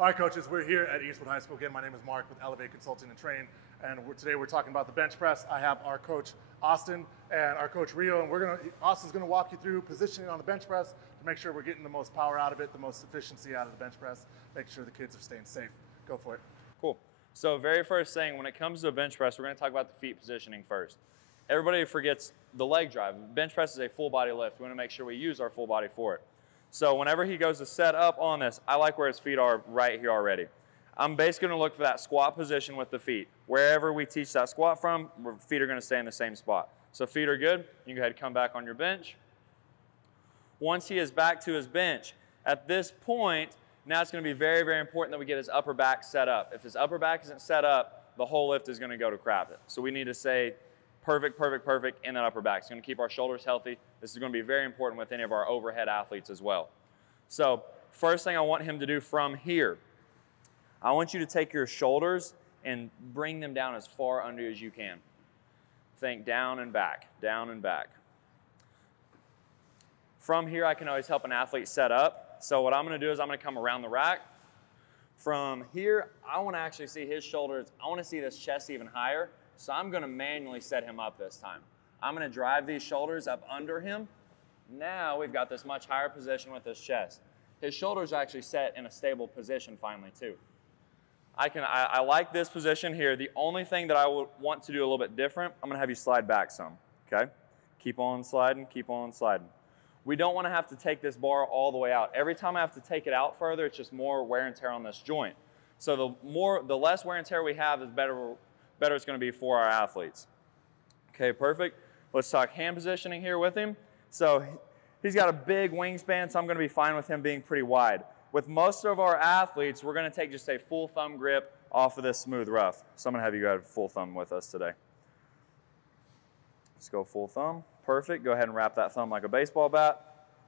All right, coaches, we're here at Eastwood High School. Again, my name is Mark with Elev8 Consulting and Train, and today we're talking about the bench press. I have our coach Austin and our coach Rio, and Austin's going to walk you through positioning on the bench press to make sure we're getting the most power out of it, the most efficiency out of the bench press, make sure the kids are staying safe. Go for it. Cool. So very first thing, when it comes to a bench press, we're going to talk about the feet positioning first. Everybody forgets the leg drive. Bench press is a full body lift. We want to make sure we use our full body for it. So whenever he goes to set up on this, I like where his feet are right here already. I'm basically going to look for that squat position with the feet. Wherever we teach that squat from, feet are going to stay in the same spot. So feet are good. You can go ahead and come back on your bench. Once he is back to his bench, at this point, now it's going to be very, very important that we get his upper back set up. If his upper back isn't set up, the whole lift is going to go to crap. So we need to say perfect, perfect, perfect in that upper back. It's going to keep our shoulders healthy. This is going to be very important with any of our overhead athletes as well. So first thing I want him to do from here, I want you to take your shoulders and bring them down as far under as you can. Think down and back, down and back. From here, I can always help an athlete set up. So what I'm going to do is I'm going to come around the rack. From here, I want to actually see his shoulders. I want to see this chest even higher. So I'm going to manually set him up this time. I'm going to drive these shoulders up under him. Now we've got this much higher position with his chest. His shoulders are actually set in a stable position finally too. I like this position here. The only thing that I would want to do a little bit different, I'm going to have you slide back some, okay? Keep on sliding, keep on sliding. We don't want to have to take this bar all the way out. Every time I have to take it out further, it's just more wear and tear on this joint. So the less wear and tear we have, the better it's going to be for our athletes. Okay, perfect. Let's talk hand positioning here with him. So he's got a big wingspan, so I'm going to be fine with him being pretty wide. With most of our athletes, we're going to take just a full thumb grip off of this smooth rough. So I'm going to have you go full thumb with us today. Let's go full thumb. Perfect. Go ahead and wrap that thumb like a baseball bat.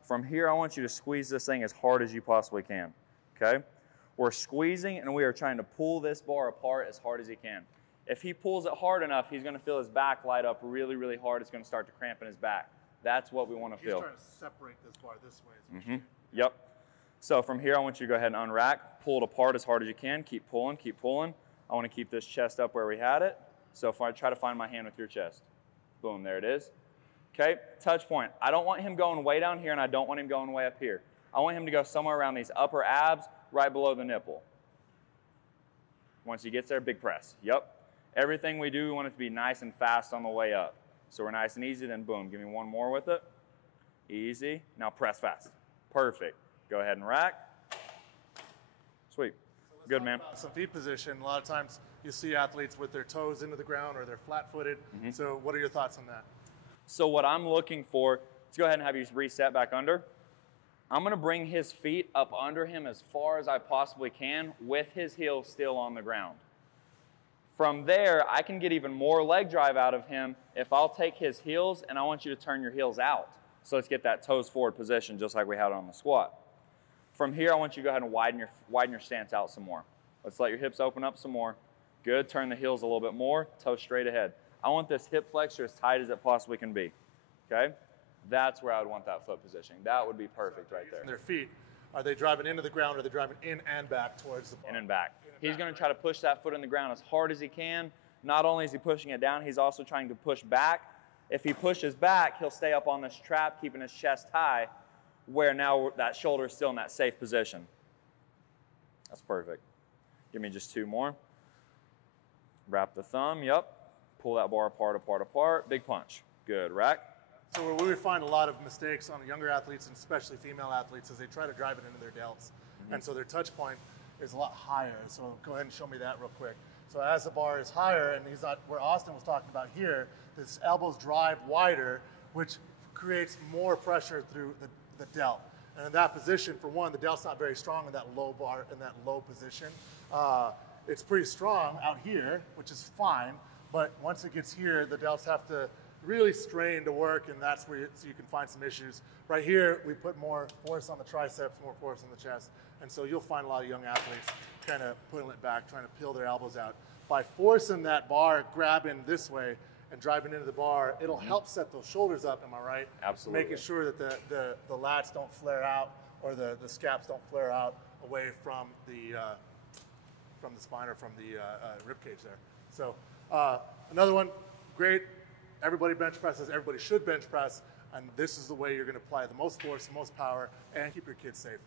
From here, I want you to squeeze this thing as hard as you possibly can. Okay? We're squeezing and we are trying to pull this bar apart as hard as he can. If he pulls it hard enough, he's going to feel his back light up really, really hard. It's going to start to cramp in his back. That's what we want to feel. He's trying to separate this bar this way. Yep. So from here, I want you to go ahead and unrack. Pull it apart as hard as you can. Keep pulling, keep pulling. I want to keep this chest up where we had it. So if I try to find my hand with your chest. Boom, there it is. Okay, touch point. I don't want him going way down here and I don't want him going way up here. I want him to go somewhere around these upper abs, right below the nipple. Once he gets there, big press. Yep. Everything we do, we want it to be nice and fast on the way up. So we're nice and easy, then boom. Give me one more with it. Easy. Now press fast. Perfect. Go ahead and rack. Sweet. So good, man. Some feet position. A lot of times you see athletes with their toes into the ground or they're flat-footed. So what are your thoughts on that? So what I'm looking for, let's go ahead and have you reset back under. I'm going to bring his feet up under him as far as I possibly can with his heels still on the ground. From there, I can get even more leg drive out of him if I'll take his heels and I want you to turn your heels out. So let's get that toes forward position just like we had on the squat. From here, I want you to go ahead and widen your stance out some more. Let's let your hips open up some more. Good. Turn the heels a little bit more. Toes straight ahead. I want this hip flexor as tight as it possibly can be. Okay? That's where I would want that foot positioning. That would be perfect right there. Their feet, are they driving into the ground or are they driving in and back towards the bar? In and back. He's going to try to push that foot in the ground as hard as he can. Not only is he pushing it down, he's also trying to push back. If he pushes back, he'll stay up on this trap, keeping his chest high, where now that shoulder is still in that safe position. That's perfect. Give me just two more. Wrap the thumb, yep. Pull that bar apart, apart, apart. Big punch. Good, rack. So where we find a lot of mistakes on younger athletes, and especially female athletes, is they try to drive it into their delts. And so their touch point is a lot higher. So go ahead and show me that real quick. So as the bar is higher, and he's not where Austin was talking about here, his elbows drive wider, which creates more pressure through the delt. And in that position, for one, the delt's not very strong in that low bar, in that low position. It's pretty strong out here, which is fine. But once it gets here, the delts have to really strain to work, and that's where you can find some issues. Right here, we put more force on the triceps, more force on the chest. And so you'll find a lot of young athletes kind of pulling it back, trying to peel their elbows out. By forcing that bar, grabbing this way, and driving into the bar, it'll help set those shoulders up, am I right? Absolutely. Making sure that the lats don't flare out or the scaps don't flare out away from the spine or from the rib cage there. So another one, great. Everybody bench presses. Everybody should bench press, and this is the way you're going to apply the most force, the most power, and keep your kids safe.